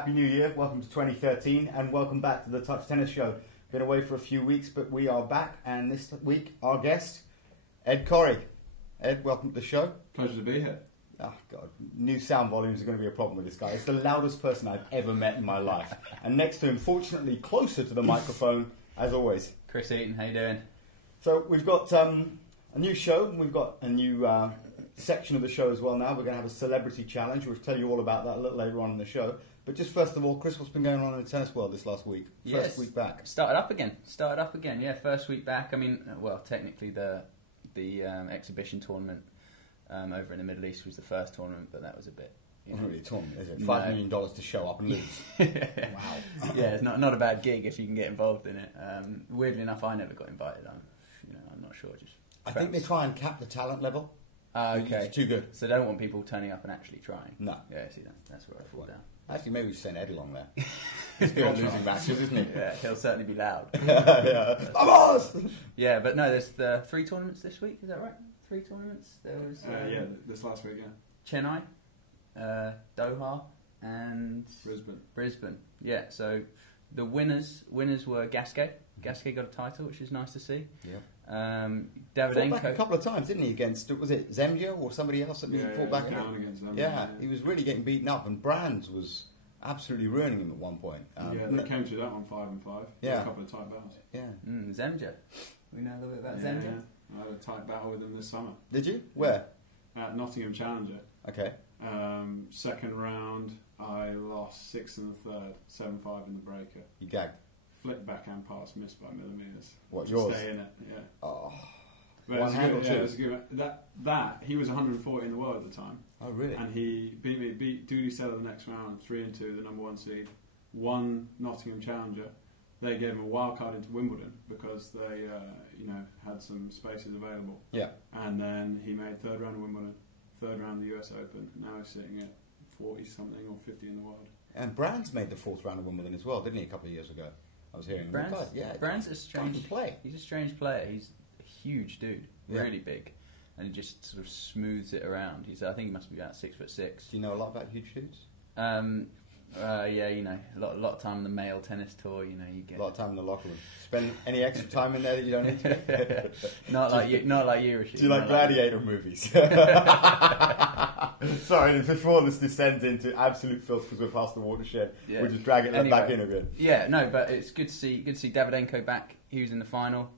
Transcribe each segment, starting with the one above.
Happy New Year, welcome to 2013 and welcome back to the Touch Tennis Show. Been away for a few weeks but we are back, and this week our guest, Ed Corrie. Ed, welcome to the show. Pleasure to be here. Oh God, new sound volumes are going to be a problem with this guy. It's the loudest person I've ever met in my life. And next to him, fortunately closer to the microphone, as always, Chris Eaton. How you doing? So we've got a new show, we've got a new section of the show as well now. We're going to have a celebrity challenge. We'll tell you all about that a little later on in the show. But just first of all, Chris, what's been going on in the tennis world this last week? First week back. Started up again. Yeah, first week back. I mean, well, technically the exhibition tournament over in the Middle East was the first tournament, but that was a bit... It wasn't really a tournament, is it? $5 million to show up and lose. Wow. Yeah, it's not a bad gig if you can get involved in it. Weirdly enough, I never got invited. I'm not sure. I think they try and cap the talent level. Okay. It's too good. So they don't want people turning up and actually trying. No. Yeah, see, that's where I fall down. Actually, maybe we should send Ed along there. He's good at losing matches, isn't he? Yeah, he'll certainly be loud. Yeah. Vamos! Yeah, but no, there's 3 tournaments this week. Is that right? 3 tournaments. There was yeah, this last week, yeah. Chennai, Doha, and Brisbane. Yeah. So the winners were Gasquet. Gasquet got a title, which is nice to see. Yeah. Davydenko fought back a couple of times, didn't he? Against, was it Zembia or somebody else that he fought back against Zembia. Yeah, he was really getting beaten up, and Brands was absolutely ruining him at one point. They came through that one 5-5. Yeah, a couple of tight battles. Yeah, Zembia. We know a little bit about Zembia. Yeah. I had a tight battle with him this summer. Did you? Where? At Nottingham Challenger. Okay. Second round, I lost 6 in the third, 7-5 in the breaker. You gagged. Flip backhand pass missed by millimetres. What, to yours? Stay in it, yeah. Oh. But One hand or two? Yeah, it was a good, that, he was 140 in the world at the time. Oh, really? And he beat Doody Seller the next round, 3-2, the number 1 seed. Won Nottingham Challenger. They gave him a wild card into Wimbledon because they, had some spaces available. Yeah. And then he made 3rd round of Wimbledon, 3rd round of the US Open. Now he's sitting at 40 something or 50 in the world. And Brands made the 4th round of Wimbledon as well, didn't he? A couple of years ago. I was hearing. Brands is a strange play. He's a strange player. He's a huge dude, really big, and he just sort of smooths it around. I think he must be about 6'6". Do you know a lot about huge dudes? Yeah, a lot of time on the male tennis tour. You get a lot of time in the locker room. Spend any extra time in there that you don't need to? Not like you, Rashid. Do you like gladiator movies? Sorry, before this descends into absolute filth because we're past the watershed, we'll just drag it back in again. Yeah, no, but it's good to see Davydenko back. He was in the final.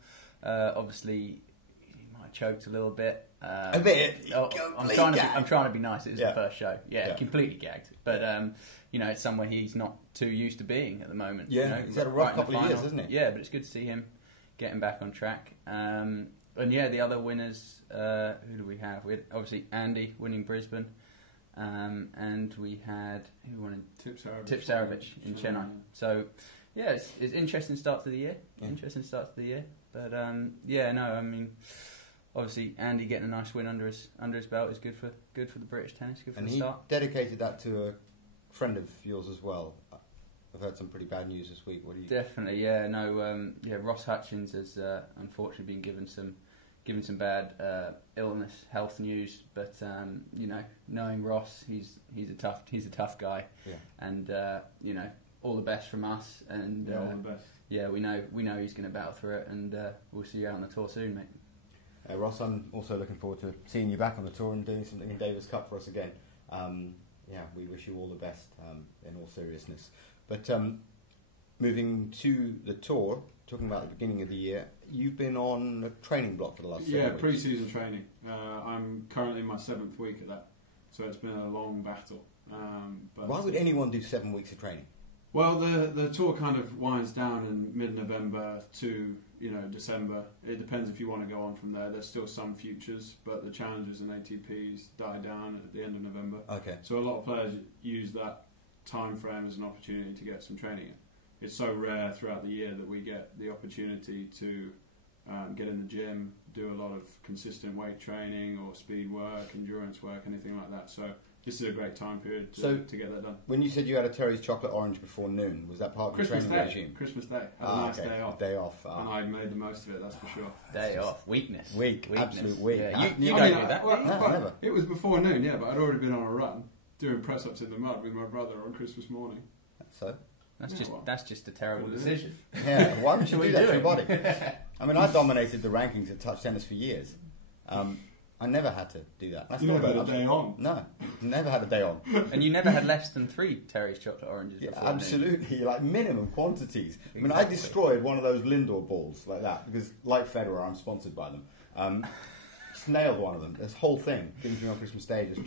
Obviously, he might have choked a little bit. A bit. I'm trying to be nice. It was the first show. Yeah, completely gagged. But it's somewhere he's not too used to being at the moment. Yeah, he's had a rough couple of years, hasn't he? Yeah, but it's good to see him getting back on track. And yeah, the other winners, who do we have? We had obviously Andy winning Brisbane, and we had who won Tip Saravich in Chennai. So yeah, it's interesting start to the year. But obviously Andy getting a nice win under his belt is good for the British tennis. Good for the start. And he dedicated that to a friend of yours as well. I've heard some pretty bad news this week. What do you? Definitely, yeah. No, Ross Hutchins has unfortunately been given some bad illness, health news. But knowing Ross, he's a tough guy. Yeah. And all the best from us. And all the best. Yeah, we know he's going to battle through it, and we'll see you out on the tour soon, mate. Ross, I'm also looking forward to seeing you back on the tour and doing something in Davis Cup for us again. We wish you all the best in all seriousness. But moving to the tour, talking about the beginning of the year, you've been on a training block for the last 7 weeks. pre-season training. I'm currently in my 7th week of that, so it's been a long battle. But why would anyone do 7 weeks of training? Well, the tour kind of winds down in mid-November to December. It depends if you want to go on from there. There's still some futures, but the challenges and ATPs die down at the end of November. Okay. So a lot of players use that time frame as an opportunity to get some training in. It's so rare throughout the year that we get the opportunity to get in the gym, do a lot of consistent weight training or speed work, endurance work, anything like that. So this is a great time period to get that done. When you said you had a Terry's chocolate orange before noon, was that part of the training regime? Christmas Day. Had a nice day off. Day off. And I made the most of it, that's for sure. Day off. Weakness. Absolute weak. Yeah. You don't do that. Never. It was before noon, but I'd already been on a run doing press-ups in the mud with my brother on Christmas morning. So That's just a terrible decision. yeah, why would you What do are that you to your doing? body? I mean, I dominated the rankings at touch tennis for years. I never had to do that. I You still never had don't. a day on. No, never had a day on. And you never had less than 3 Terry's chocolate oranges Yeah, before. absolutely, like minimum quantities. I mean, I Exactly. destroyed one of those Lindor balls like that because, like Federer, I'm sponsored by them. Just nailed one of them. This whole thing, given to me on Christmas Day, just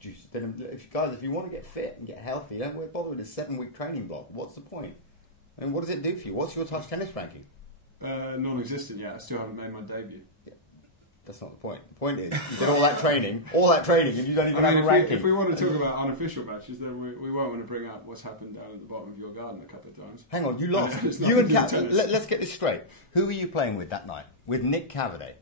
juice. Then, if you want to get fit and get healthy, don't bother with a 7-week training block. What's the point? I mean, what does it do for you? What's your touch tennis ranking? Non-existent yet. I still haven't made my debut. That's not the point. The point is, you did all that training, and you don't even have a ranking. If we want to talk about unofficial matches, then we won't want to bring up what's happened down at the bottom of your garden a couple of times. Hang on, you lost. It's You and nothing to do Cav. with tennis. Let's get this straight. Who were you playing with that night? With Nick Cavaday.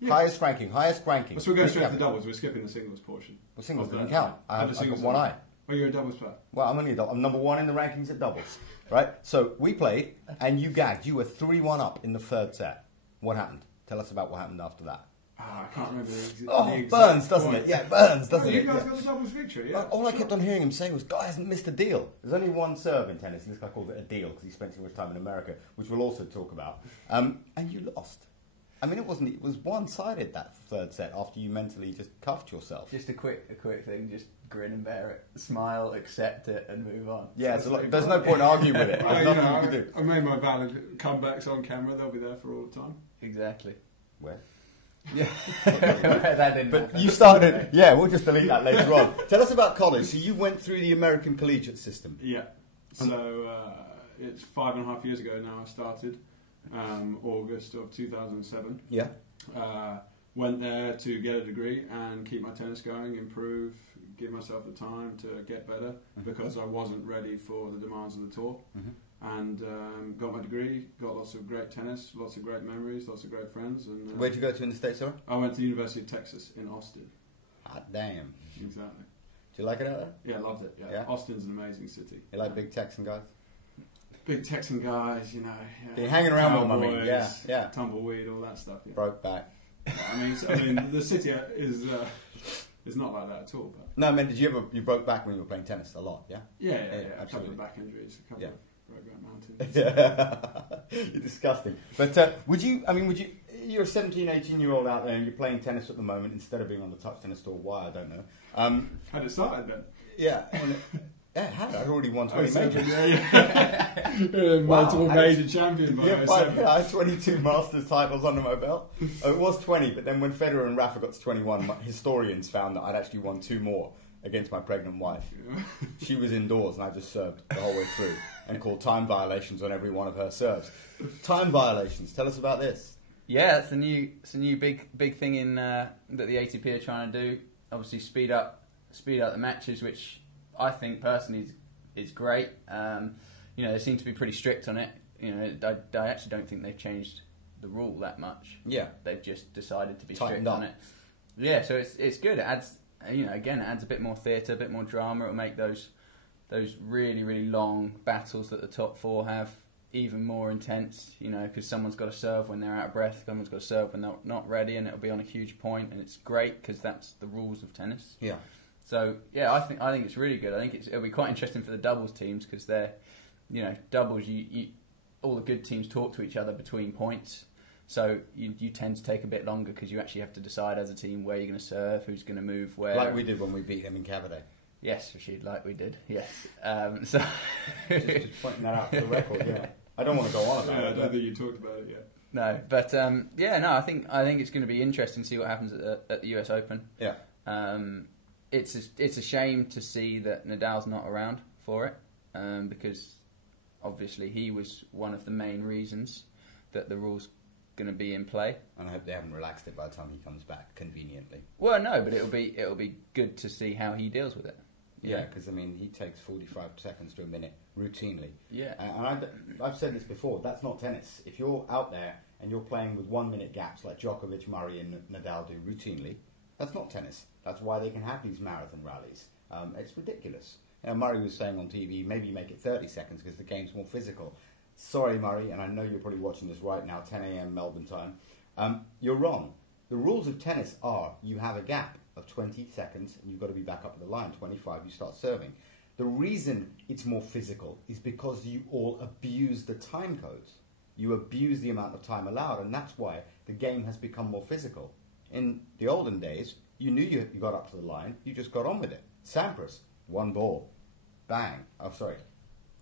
Yeah. Highest ranking. So we're going Nick straight to Cavaday. doubles. We're skipping the singles portion. Well, singles of didn't that. count. How I've does got singles one count? eye. Oh, you're a doubles player. Well, I'm number 1 in the rankings at doubles, right? So we played, and you gagged. You were 3-1 up in the third set. What happened? Tell us about what happened after that. I can't remember the Oh, exact burns, doesn't point. it? Yeah, burns, doesn't You it? guys Yeah. got the doubles victory, yeah. All I kept on hearing him say was, "Guy hasn't missed a deal." There's only one serve in tennis, and this guy calls it a deal because he spent too much time in America, which we'll also talk about. And you lost. I mean, it was one-sided, that third set, after you mentally just cuffed yourself. Just a quick thing, just grin and bear it, smile, accept it, and move on. Yeah, so there's no point arguing with it. Well, There's you nothing know, you can do. I made my valid comebacks on camera. They'll be there for all the time. Exactly. Where? Yeah. That didn't But happen. you started, yeah, we'll just delete that later on. Tell us about college. So you went through the American collegiate system. Yeah. So it's 5.5 years ago now I started, August of 2007. Yeah. Went there to get a degree and keep my tennis going, improve, give myself the time to get better because I wasn't ready for the demands of the tour. And got my degree, got lots of great tennis, lots of great memories, lots of great friends. And Where'd you go to in the States, sorry? I went to the University of Texas in Austin. Hot damn. Exactly. Do you like it out there? Yeah, loved it. Yeah. Yeah? Austin's an amazing city. You like big Texan guys? Big Texan guys, you know. Yeah. They're hanging around with them, I mean. Cowboys, Yeah, yeah. Tumbleweed, all that stuff. Yeah. Broke back. I mean, the city is not like that at all. But No, I mean, you broke back when you were playing tennis a lot, yeah? yeah. A couple absolutely. of back injuries, a couple Yeah. of Rogan Mountains. You're disgusting. But you're a 17, 18-year-old out there and you're playing tennis at the moment instead of being on the touch tennis tour. Why, I don't know. Had it started then? Yeah. Yeah, it had. I'd already won 20 majors. Yeah. Multiple Wow. major champion by Yeah, 07. I had 22 Masters titles under my belt. It was 20, but then when Federer and Rafa got to 21, historians found that I'd actually won 2 more against my pregnant wife. She was indoors and I just served the whole way through and called time violations on every one of her serves. Time violations. Tell us about this. Yeah, it's a new big thing in that the ATP are trying to do. Obviously, speed up the matches, which I think personally is great. They seem to be pretty strict on it. I actually don't think they've changed the rule that much. Yeah. They've just decided to be Tightened strict up. on it. Yeah, so it's good. It adds, again, it adds a bit more theatre, a bit more drama. It'll make those really, really long battles that the top 4 have even more intense, because someone's got to serve when they're out of breath, someone's got to serve when they're not ready, and it'll be on a huge point, and it's great because that's the rules of tennis. Yeah. So yeah, I think it's really good. I think it'll be quite interesting for the doubles teams because they're, doubles. You all the good teams talk to each other between points, so you tend to take a bit longer because you actually have to decide as a team where you're going to serve, who's going to move where. Like we did when we beat him in Cavaday. Yes, Rashid, like we did. Yes. So just pointing that out for the record. Yeah. I don't want to go on about Yeah, I it. don't think you talked about it yet. No, but I think it's going to be interesting to see what happens at the US Open. Yeah. It's a shame to see that Nadal's not around for it because obviously he was one of the main reasons that the rule's going to be in play. And I hope they haven't relaxed it by the time he comes back conveniently. Well, no, but it'll be good to see how he deals with it. Yeah, because he takes 45 seconds to a minute routinely. Yeah. And I've said this before, that's not tennis. If you're out there and you're playing with 1 minute gaps like Djokovic, Murray and Nadal do routinely, that's not tennis. That's why they can have these marathon rallies. It's ridiculous. Murray was saying on TV, maybe you make it 30 seconds because the game's more physical. Sorry, Murray, and I know you're probably watching this right now, 10 a.m. Melbourne time. You're wrong. The rules of tennis are you have a gap of 20 seconds and you've got to be back up at the line. 25, you start serving. The reason it's more physical is because you all abuse the time codes. You abuse the amount of time allowed, and that's why the game has become more physical. In the olden days, you knew you got up to the line, you just got on with it. Sampras, one ball, bang. Oh, sorry,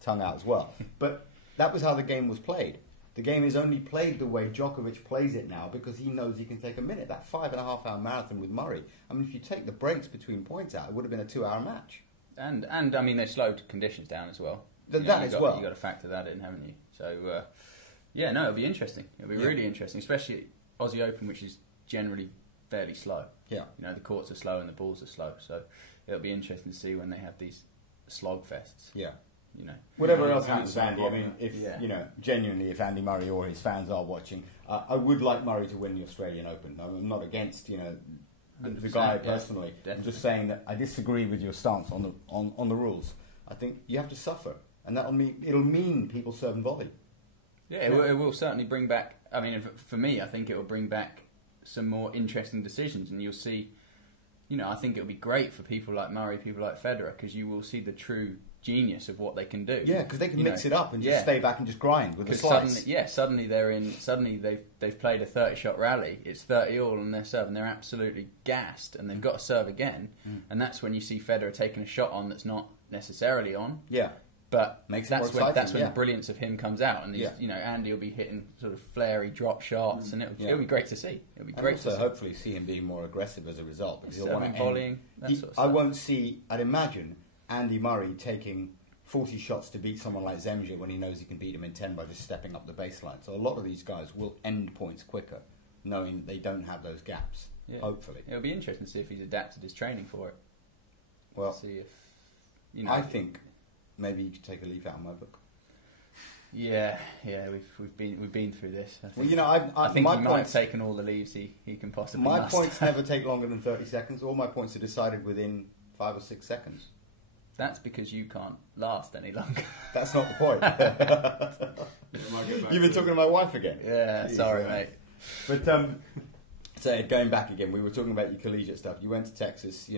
tongue out as well. But that was how the game was played. The game is only played the way Djokovic plays it now because he knows he can take a minute. That 5.5-hour marathon with Murray, I mean, if you take the breaks between points out, it would have been a 2-hour match. And I mean, they slowed conditions down as well. You've got to factor that in, haven't you? So, yeah, no, it'll be interesting. It'll be really interesting, especially Aussie Open, which is generally fairly slow. Yeah. You know, the courts are slow and the balls are slow, so it'll be interesting to see when they have these slog fests. Yeah. You know, whatever else happens, Andy. I mean, if you know, genuinely, if Andy Murray or his fans are watching, I would like Murray to win the Australian Open. I'm not against the guy personally. I'm just saying that I disagree with your stance on the rules. I think you have to suffer, and it'll mean people serve and volley. Yeah, it will certainly bring back. I mean, for me, I think it will bring back some more interesting decisions, and you'll see. You know, I think it'll be great for people like Murray, people like Federer, because you will see the true genius of what they can do. Yeah, because they can mix it up and just stay back and just grind with the slice. Suddenly they've played a 30-shot rally. It's 30 all on their serve, and they're absolutely gassed, and they've got to serve again. And that's when you see Federer taking a shot on that's not necessarily on. Yeah. But that's when the brilliance of him comes out, and Andy will be hitting sort of flary drop shots, and it'll be great to see. It'll be great to see. Hopefully see him being more aggressive as a result, because he'll want to volleying. I'd imagine Andy Murray taking 40 shots to beat someone like Zemlja when he knows he can beat him in 10 by just stepping up the baseline. So a lot of these guys will end points quicker, knowing they don't have those gaps. Yeah. Hopefully, it'll be interesting to see if he's adapted his training for it. Well, see if I think. Maybe you could take a leaf out of my book. Yeah, we've been through this. I think, I think he might have taken all the leaves he can possibly. My points never take longer than 30 seconds. All my points are decided within 5 or 6 seconds. That's because you can't last any longer. That's not the point. You've been talking to my wife again. Yeah, sorry, mate. But so going back again, we were talking about your collegiate stuff. You went to Texas.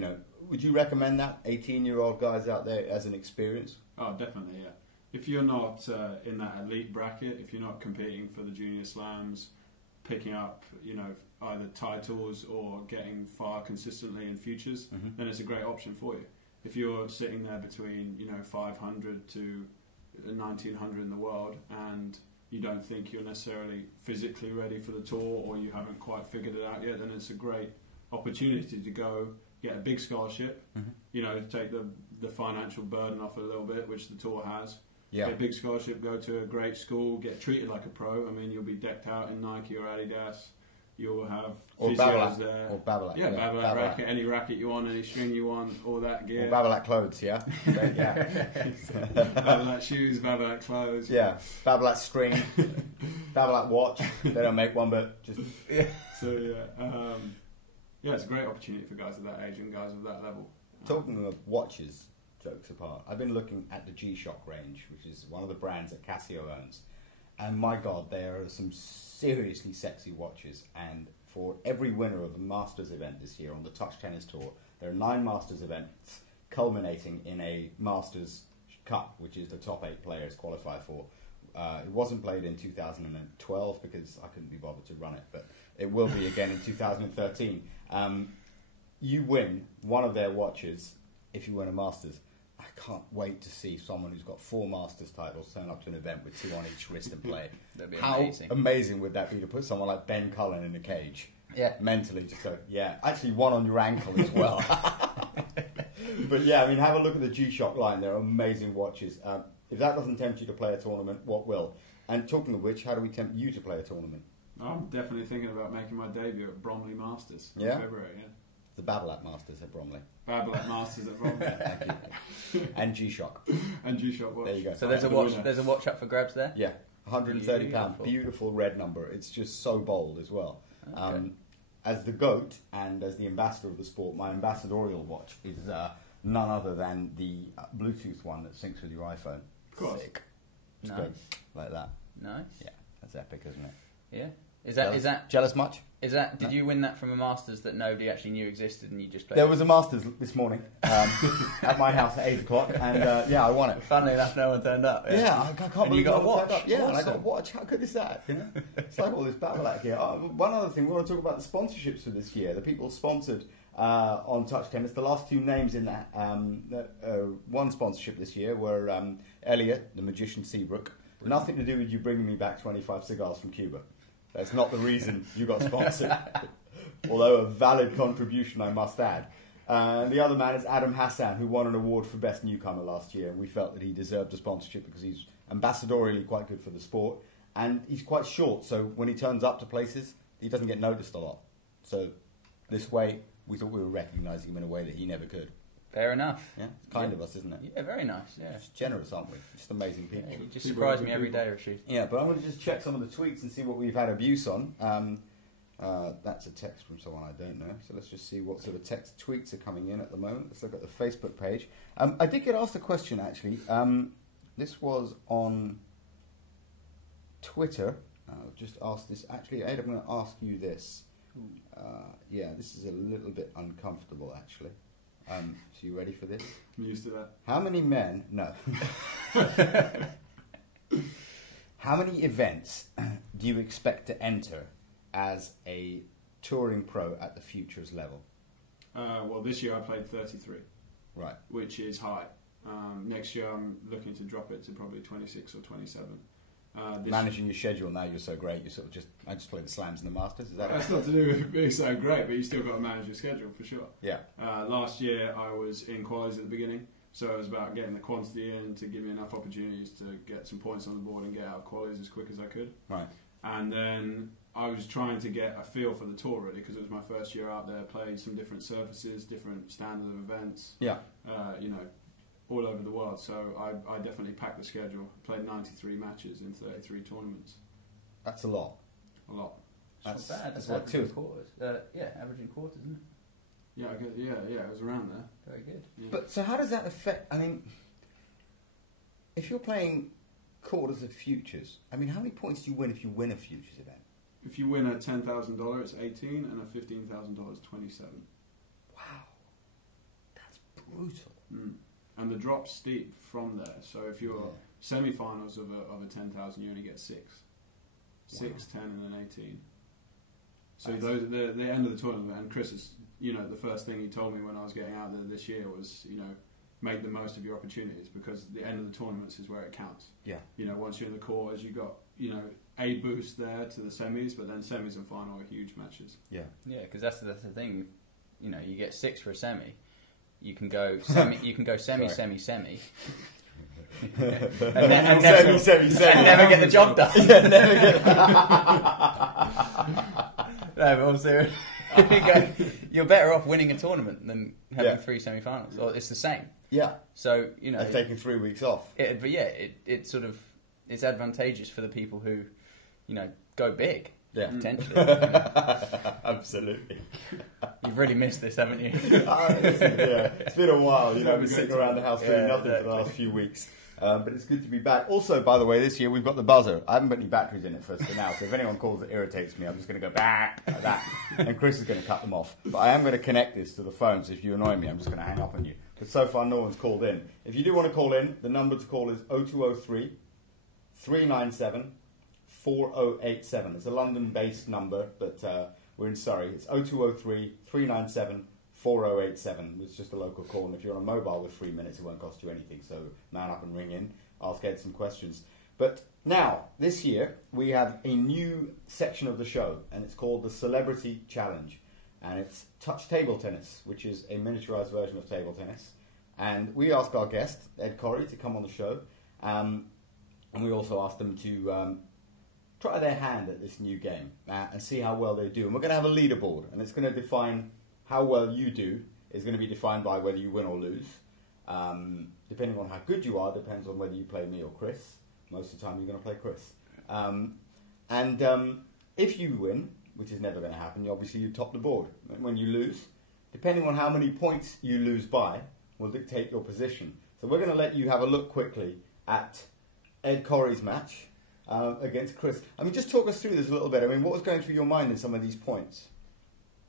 Would you recommend that 18-year-old guys out there as an experience? Oh, definitely, yeah. If you're not in that elite bracket, if you're not competing for the junior slams, picking up, either titles or getting far consistently in futures, then it's a great option for you. If you're sitting there between, 500 to 1900 in the world, and you don't think you're necessarily physically ready for the tour, or you haven't quite figured it out yet, then it's a great opportunity to go get a big scholarship, take the financial burden off a little bit, which the tour has. Yeah. Get a big scholarship, go to a great school, get treated like a pro. I mean, you'll be decked out in Nike or Adidas. You'll have physios there. Or Babolat. Yeah, Babolat racket, any racket you want, any string you want, all that gear. Or Babolat clothes, yeah? Babolat shoes, Babolat clothes. Yeah, Babolat string, Babolat watch. They don't make one, but just... So, it's a great opportunity for guys of that age and guys of that level. Talking of watches, jokes apart, I've been looking at the G-Shock range, which is one of the brands that Casio owns. And my God, there are some seriously sexy watches. And for every winner of the Masters event this year on the Touch Tennis Tour, there are 9 Masters events culminating in a Masters Cup, which is the top 8 players qualify for. It wasn't played in 2012 because I couldn't be bothered to run it, but it will be again in 2013. You win one of their watches if you win a Masters. I can't wait to see someone who's got 4 Masters titles turn up to an event with 2 on each wrist and play. That'd be How amazing. Amazing would that be to put someone like Ben Cullen in a cage? Yeah. Mentally just go, actually one on your ankle as well. But yeah, I mean, have a look at the G-Shock line. They're amazing watches. If that doesn't tempt you to play a tournament, what will? And talking of which, how do we tempt you to play a tournament? I'm definitely thinking about making my debut at Bromley Masters in February. Yeah. The Babolat Masters at Bromley. Babolat Masters at Bromley. Thank you. And G-Shock. And G-Shock watch. There you go. So there's a watch. There's a watch up for grabs there. Yeah, £130. Beautiful red number. It's just so bold as well. Okay. As the GOAT and as the ambassador of the sport, my ambassadorial watch is none other than the Bluetooth one that syncs with your iPhone. Of course. Sick. Nice. Good. Like that. Nice. Yeah, that's epic, isn't it? Yeah. Is that Jealous much? Is that? Did you win that from a Masters that nobody actually knew existed, and you just played? There was a Masters this morning at my house at 8 o'clock, and I won it. Funnily enough, no one turned up. Yeah, I can't believe you got a watch. Up. Yeah, and I Awesome. got a watch. How good is that? You know, it's like all this battle out here. One other thing, we want to talk about the sponsorships for this year. The people sponsored on Touch Tennis. The last two names in that one sponsorship this year were Elliot, the Magician Seabrook. Nothing to do with you bringing me back 25 cigars from Cuba. That's not the reason you got sponsored. Although a valid contribution, I must add. The other man is Adam Hassan, who won an award for Best Newcomer last year. And we felt that he deserved a sponsorship because he's ambassadorially quite good for the sport. And he's quite short, so when he turns up to places, he doesn't get noticed a lot. So this way, we thought we were recognising him in a way that he never could. Fair enough. Yeah, it's kind of us, isn't it? Yeah, very nice. Yeah, Just generous, aren't we? Just amazing people. you just surprise me every day, Rashid. Yeah, but I'm going to just check some of the tweets and see what we've had abuse on. That's a text from someone I don't know. So let's just see what sort of tweets are coming in at the moment. Let's look at the Facebook page. I did get asked a question, actually. This was on Twitter. I've just asked this. Actually, Ed, I'm going to ask you this. This is a little bit uncomfortable, actually. So you ready for this? I'm used to that. How many men... No. How many events do you expect to enter as a touring pro at the futures level? Well, this year I played 33. Right. Which is high. Next year I'm looking to drop it to probably 26 or 27. Managing your schedule now, you're so great. You sort of I just play the slams and the masters. Is that That's not to do with being so great, but you still got to manage your schedule for sure. Yeah. Last year I was in qualies at the beginning, so it was about getting the quantity in to give me enough opportunities to get some points on the board and get out of qualies as quick as I could. Right. And then I was trying to get a feel for the tour really, because it was my first year out there, playing some different surfaces, different standard of events. Yeah. All over the world, so I definitely packed the schedule. Played 93 matches in 33 tournaments. That's a lot. A lot. That's not bad. That's That's what, averaging two? quarters. Averaging quarters, isn't it? Yeah, it was around there. Very good. Yeah. But so how does that affect... I mean, if you're playing quarters of futures, I mean, how many points do you win if you win a futures event? If you win a $10,000, it's 18, and a $15,000, 27. Wow. That's brutal. Mm. And the drop's steep from there. So if you're semi-finals of a 10,000, you only get 6, 10, and then 18. So those the end of the tournament. And Chris is, the first thing he told me when I was getting out there this year was, make the most of your opportunities, because the end of the tournaments is where it counts. Yeah. Once you're in the quarters, you got a boost there to the semis, but then semis and final are huge matches. Yeah. Yeah, because that's the thing. You get 6 for a semi. You can go semi. You can go semi. Semi. and never get the job done. Yeah, never get. No, but also, you're better off winning a tournament than having 3 semi-finals. Or it's the same. Yeah. So I've taken 3 weeks off. It sort of it's advantageous for the people who, go big. Yeah. Potentially. Absolutely. You've really missed this, haven't you? It's been a while. I've been sitting around the house doing nothing for the last few weeks. But it's good to be back. Also, by the way, this year we've got the buzzer. I haven't put any batteries in it for now, so if anyone calls that irritates me, I'm just going to go back like that, and Chris is going to cut them off. But I am going to connect this to the phone, so if you annoy me, I'm just going to hang up on you. But so far, no one's called in. If you do want to call in, the number to call is 0203 397 4087. It's a London-based number, but we're in Surrey. It's 0203 397 4087. It's just a local call, and if you're on a mobile with 3 minutes, it won't cost you anything. So man up and ring in, ask Ed some questions. But now, this year, we have a new section of the show, and it's called the Celebrity Challenge. And it's touch table tennis, which is a miniaturized version of table tennis. And we asked our guest, Ed Corrie, to come on the show. And we also asked them to try their hand at this new game and see how well they do. And we're going to have a leaderboard, and it's going to define how well you do is going to be defined by whether you win or lose. Depending on how good you are, depends on whether you play me or Chris. Most of the time, you're going to play Chris. If you win, which is never going to happen, obviously you top the board. And when you lose, depending on how many points you lose by, will dictate your position. So we're going to let you have a look quickly at Ed Corrie's match against Chris. I mean, just talk us through this a little bit. I mean, what was going through your mind in some of these points?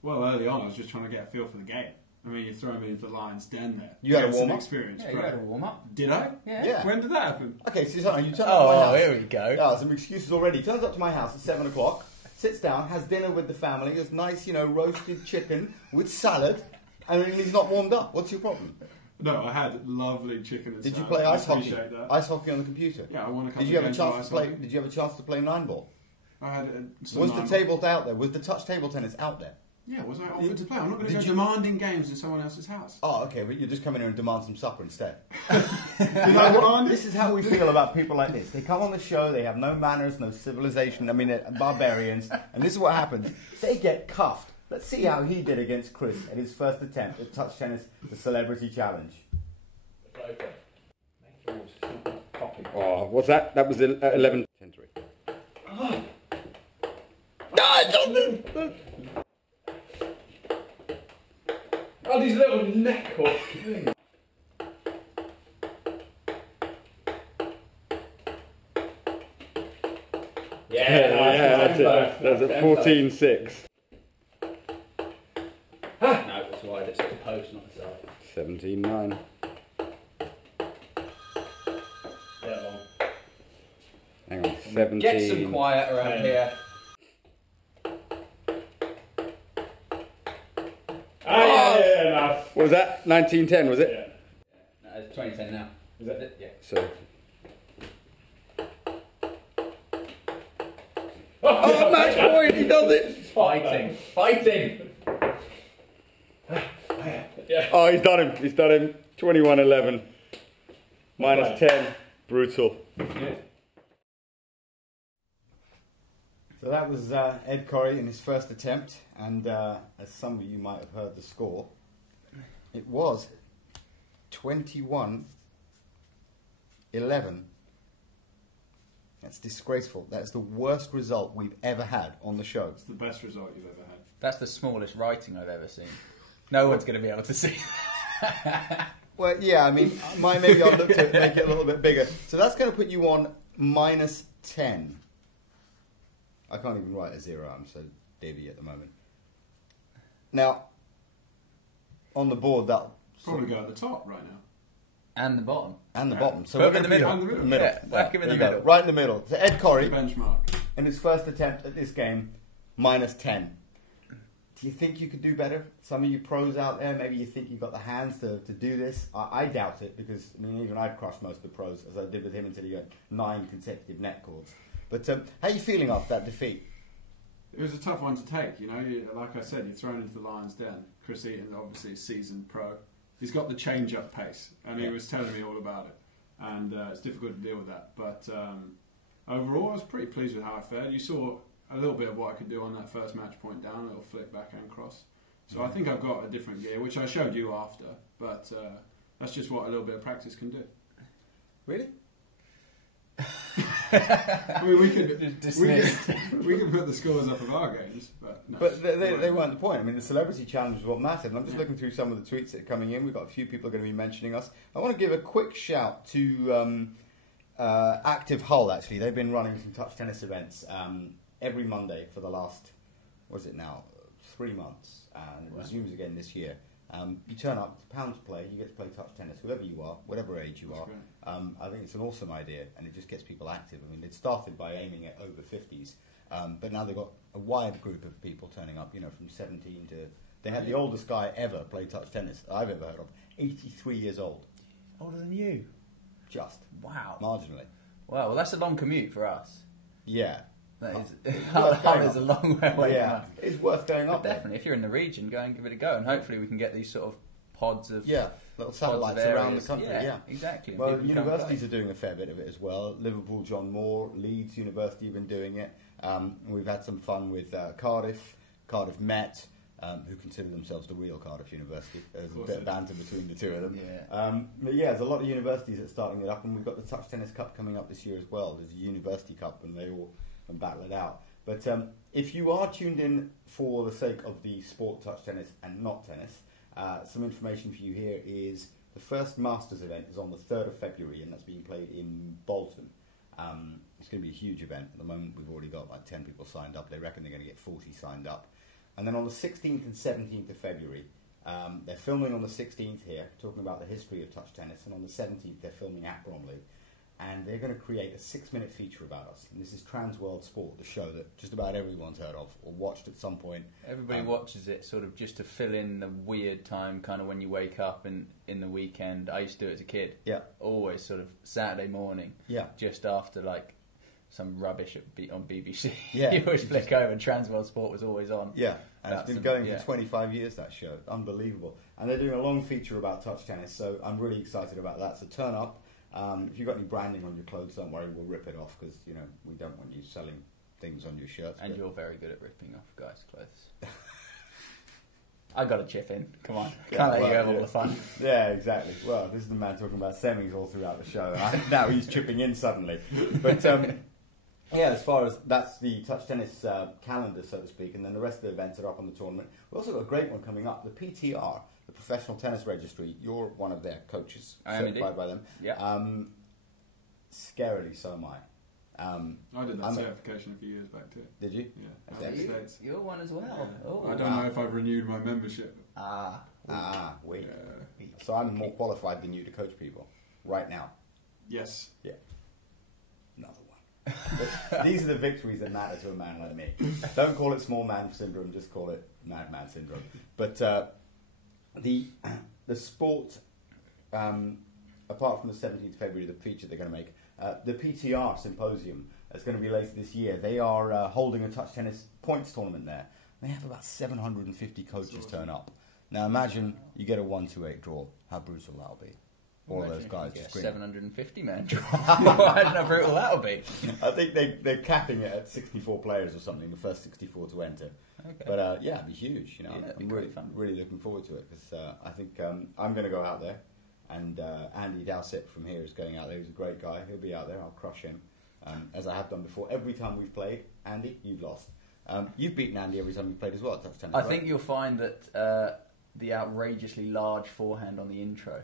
Well, early on, I was just trying to get a feel for the game. I mean, you throw me into the Lion's Den there. You had a warm-up? Experience. Yeah, you had a warm-up. Did I? Yeah. When did that happen? Okay, so you turn up to my house. Here we go. Oh, some excuses already. Turns up to my house at 7 o'clock, sits down, has dinner with the family, there's nice, roasted chicken with salad, and he's not warmed up. What's your problem? No, I had lovely chicken and Did you salad. play ice I hockey? appreciate that. Ice hockey on the computer? Yeah, I won a couple Did you have a of games chance of to ice play? hockey. Did you have a chance to play 9-ball? I had Was the table out there? Was the touch table tennis out there? Yeah, was I offered to play? I'm not going to Did go you- demanding games in someone else's house. Oh, okay, but you're just coming here and demand some supper instead. Did I demand This is how we feel about people like this. They come on the show, they have no manners, no civilization, I mean, they're barbarians, and this is what happens. They get cuffed. Let's see how he did against Chris at his first attempt at touch tennis, the Celebrity Challenge. Oh, what's that? That was 11. 10-3. Oh, these little neck hook things. That's it. That's a 14-6. No, it's wide. It's at the post, not the side. 17-9. Yeah, long. Hang on, 17. Get some quiet around here. Yeah, What was that? 19-10, was it? yeah. No, it's 2010 now. Is that it? Yeah. So. Oh, Match point, he does it! Fighting. Fighting. Yeah. Oh, he's done him. 21-11. Minus 10. Brutal. So that was Ed Corrie in his first attempt, and as some of you might have heard the score, it was 21-11. That's disgraceful. That's the worst result we've ever had on the show. It's the best result you've ever had. That's the smallest writing I've ever seen. No one's going to be able to see. Well, yeah, I mean, maybe I'll look to make it a little bit bigger. So that's going to put you on minus 10. I can't even write a 0, I'm so divvy at the moment. Now, on the board, that Probably go at the top right now. And the bottom. and the bottom. So Put we're him in gonna the put middle. you In the middle. Yeah, whack him in There the you go, middle. right in the middle. So Ed The Corrie, benchmark. in his first attempt at this game, minus 10. Do you think you could do better? Some of you pros out there, maybe you think you've got the hands to do this. I doubt it, because I mean, even I'd crushed most of the pros, as I did with him until he got 9 consecutive net cords. But how are you feeling after that defeat? It was a tough one to take, like I said, you're thrown into the Lion's Den. Chris Eaton, obviously a seasoned pro. He's got the change-up pace, and he was telling me all about it. And it's difficult to deal with that. But overall, I was pretty pleased with how I fared. You saw a little bit of what I could do on that first match point down, a little flick backhand cross. So I think I've got a different gear, which I showed you after. But that's just what a little bit of practice can do. Really? I mean, we can put the scores up of our games, but no. But they weren't the point. I mean, the Celebrity Challenge is what mattered. And I'm just looking through some of the tweets that are coming in. We've got a few people going to be mentioning us. I want to give a quick shout to Active Hull, actually. They've been running some touch tennis events every Monday for the last, 3 months. And it resumes again this year. You turn up, it's £1 to play, you get to play touch tennis, whoever you are, whatever age you are. I think it's an awesome idea, and it just gets people active. I mean, it started by aiming at over 50s, but now they've got a wide group of people turning up, from 17 to... They had the oldest guy ever play touch tennis I've ever heard of, 83 years old. Older than you. Just. Wow. Marginally. Wow, well, that's a long commute for us. Yeah. That is, worth going is a up. long way away Yeah, from us. it's worth going But up there. definitely, if you're in the region, go and give it a go, and hopefully we can get these sort of pods of Yeah, little pods satellites of around the areas. country, yeah. Exactly. Well, People can universities play. are doing a fair bit of it as well. Liverpool, John Moore, Leeds University have been doing it. We've had some fun with Cardiff Met, who consider themselves the real Cardiff University. There's a bit of banter between the two of them. Yeah. But yeah, there's a lot of universities that are starting it up, and we've got the Touch Tennis Cup coming up this year as well. There's a University Cup, and they all can battle it out. But if you are tuned in for the sake of the sport touch tennis and not tennis, some information for you here is the first Masters event is on the 3rd of February, and that's being played in Bolton. It's going to be a huge event. At the moment, we've already got like 10 people signed up. They reckon they're going to get 40 signed up. And then on the 16th and 17th of February, they're filming on the 16th here, talking about the history of touch tennis. And on the 17th, they're filming at Bromley. And they're going to create a 6-minute feature about us. And this is Trans World Sport, the show that just about everyone's heard of or watched at some point. Everybody watches it sort of just to fill in the weird time, kind of when you wake up and in the weekend. I used to do it as a kid. Yeah. Always sort of Saturday morning. Yeah. Just after like some rubbish on BBC. Yeah. You always flick over and Trans World Sport was always on. Yeah. And it's been going for 25 years, that show. Unbelievable. And they're doing a long feature about touch tennis, so I'm really excited about that. So turn up. If you've got any branding on your clothes, don't worry, we'll rip it off because, you know, we don't want you selling things on your shirts. And you're very good at ripping off guys' clothes. I got to chip in. Come on. Can't let you have all the fun. Yeah, exactly. Well, this is the man talking about semis all throughout the show. Now he's chipping in suddenly. But, yeah, as far as that's the touch tennis calendar, so to speak, and then the rest of the events are up on the tournament. We've also got a great one coming up, the PTR, the Professional Tennis Registry. You're one of their coaches, certified by them. Yeah. Scarily so am I. I did that certification a few years back too. Did you? Yeah. Okay. Out of the States. You're one as well. Oh, I don't know if I've renewed my membership. Wait. Yeah. So I'm more qualified than you to coach people right now. Yes. Yeah. Another one. But these are the victories that matter to a man like me. Don't call it small man syndrome, just call it madman syndrome. But the sport, apart from the 17th of February, the feature they're going to make, the PTR Symposium is going to be later this year. They are holding a touch tennis points tournament there. They have about 750 coaches turn up. Now imagine you get a 1-2-8 draw. How brutal that'll be. All of those guys just grinning. 750 man draw. I don't know how brutal that'll be. I think they're capping it at 64 players or something, the first 64 to enter. Okay. But yeah, it'd be huge. You know, Yeah, it'd be I'm great fun. really looking forward to it because I think I'm going to go out there, and Andy Dowsett from here is going out there. He's a great guy. He'll be out there. I'll crush him, as I have done before. Every time we've played, Andy, you've lost. You've beaten Andy every time you've played as well at touch tennis. I right? think you'll find that the outrageously large forehand on the intro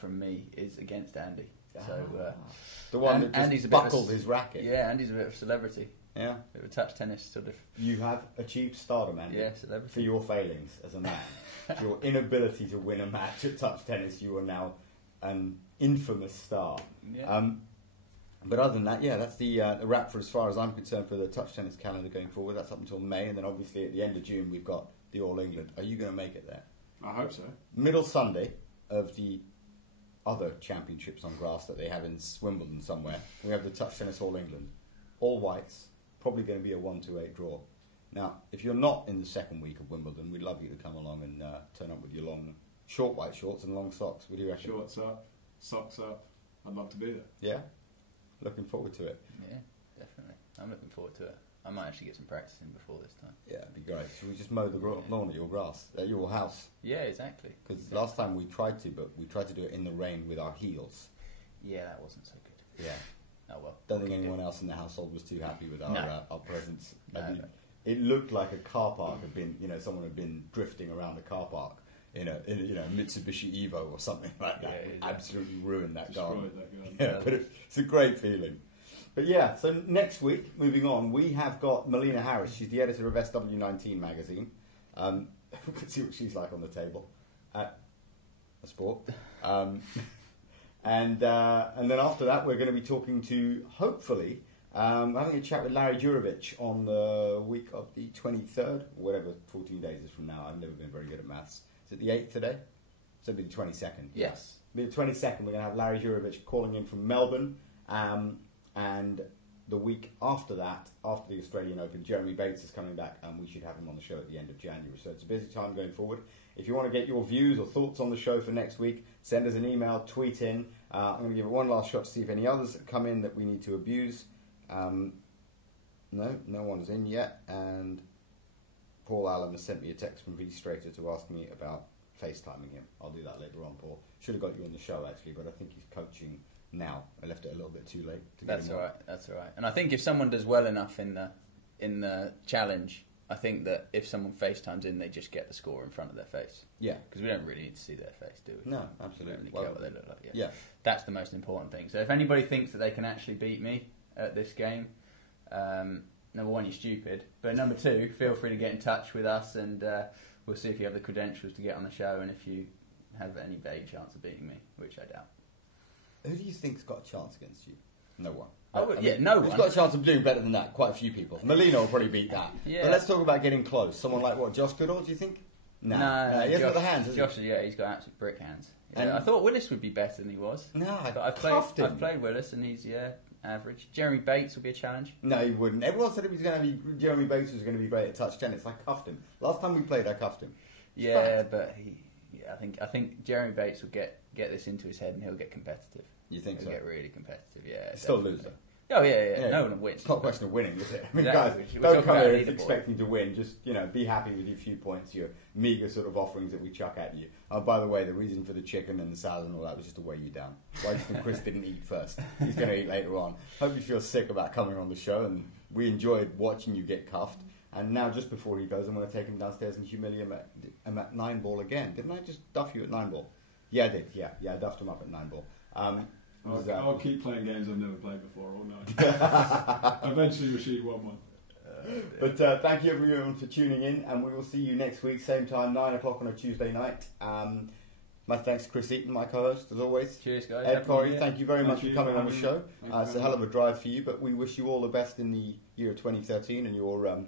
from me is against Andy. So the one that just Andy's buckled his racket. Yeah, Andy's a bit of a celebrity. Yeah. Bit of a touch tennis sort of. You have achieved stardom, Andy. Yeah, celebrity. For your failings as a man. Your inability to win a match at touch tennis, you are now an infamous star. Yeah. But other than that, yeah, that's the wrap for as far as I'm concerned for the touch tennis calendar going forward. That's up until May, and then obviously at the end of June we've got the All England. Are you going to make it there? I hope so. Middle Sunday of the other championships on grass that they have in Wimbledon somewhere, we have the touch tennis All England. All whites, probably going to be a 1-2-8 draw. Now, if you're not in the second week of Wimbledon, we'd love you to come along and turn up with your long, short white shorts and long socks. What do you reckon? Shorts up, socks up. I'd love to be there. Yeah? Looking forward to it. Yeah, definitely. I'm looking forward to it. I might actually get some practice in before this time. Yeah, it'd be great. Should we just mow the lawn at your grass, at your house? Yeah, exactly. Because last time we tried to, but we tried to do it in the rain with our heels. Yeah, that wasn't so good. Yeah. Oh well. Don't think anyone else in the household was too happy with our presence. No, I mean, no. It looked like a car park had been, someone had been drifting around a car park in a Mitsubishi Evo or something like that. Yeah, It exactly. absolutely ruined that Destroyed garden. that garden. Yeah, but it's a great feeling. But yeah, so next week, moving on, we have got Melina Harris. She's the editor of SW19 magazine. Let's see what she's like on the table at a sport. And then after that, we're going to be talking to, hopefully, having a chat with Larry Jurovich on the week of the 23rd, or whatever 14 days is from now. I've never been very good at maths. Is it the 8th today? So it'll be the 22nd. Yes. The 22nd, we're going to have Larry Jurovich calling in from Melbourne. And the week after that, after the Australian Open, Jeremy Bates is coming back, and we should have him on the show at the end of January. So it's a busy time going forward. If you want to get your views or thoughts on the show for next week, send us an email, tweet in. I'm going to give it one last shot to see if any others come in that we need to abuse. No one's in yet. And Paul Allen has sent me a text from V Strater to ask me about FaceTiming him. I'll do that later on, Paul. Should have got you on the show, actually, but I think he's coaching now. I left it a little bit too late. To That's get him all on. right. That's all right. And I think if someone does well enough in the challenge, I think that if someone FaceTimes in, they just get the score in front of their face. Yeah. Because we don't really need to see their face, do we? No, We don't absolutely. really Well, care what they look like. yeah. That's the most important thing. So if anybody thinks that they can actually beat me at this game, number one, you're stupid. But number two, feel free to get in touch with us, and we'll see if you have the credentials to get on the show, and if you have any vague chance of beating me, which I doubt. Who do you think's got a chance against you? No one. No Who's one. got a chance of doing better than that? Quite a few people. Molina will probably beat that. Yeah. But let's talk about getting close. Someone like what? Josh Goodall? Do you think? No, he hasn't got the hands. Has Josh, yeah, he's got absolute brick hands. Yeah, And- I thought Willis would be better than he was. he? No, But I've played Willis, and he's average. Jeremy Bates will be a challenge. No, he wouldn't. Everyone said he was going to be. Jeremy Bates was going to be great at touch tennis. I cuffed him. Last time we played, I cuffed him. Yeah, but I think Jeremy Bates will get this into his head, and he'll get competitive. You think He'll so? get really competitive. Yeah, Still definitely. loser. Oh yeah. Yeah. No one wins. It's not a question of winning, is it? I mean, Exactly. guys, We're don't talking come about here leaderboard. expecting to win. Just, be happy with your few points, your meagre sort of offerings that we chuck at you. Oh, by the way, the reason for the chicken and the salad and all that was just to weigh you down. Why do you think Chris didn't eat first? He's going to eat later on. Hope you feel sick about coming on the show, and we enjoyed watching you get cuffed. And now, just before he goes, I'm going to take him downstairs and humiliate him at 9-ball again. Didn't I just duff you at 9-ball? Yeah, I did. Yeah, I duffed him up at 9-ball. I'll keep playing games I've never played before all night. Eventually Rashid won one. But thank you everyone for tuning in, and we will see you next week, same time, 9 o'clock on a Tuesday night. My thanks to Chris Eaton, my co-host, as always. Cheers, guys. Ed Happy Corey, New Year. thank you very much for coming on the show. Thank you It's a very hell of a drive for you, but we wish you all the best in the year of 2013 and your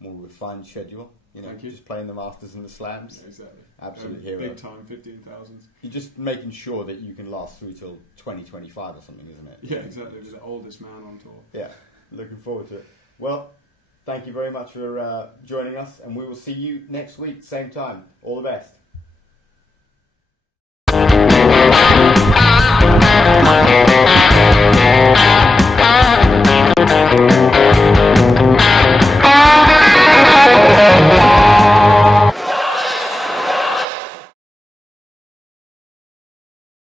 more refined schedule. Thank you. Just playing the Masters and the Slams. Yeah, exactly. Absolute hero. Big time, 15,000. You're just making sure that you can last through till 2025 or something, isn't it? Yeah, exactly. We're the oldest man on tour. Yeah, looking forward to it. Well, thank you very much for joining us, and we will see you next week, same time. All the best.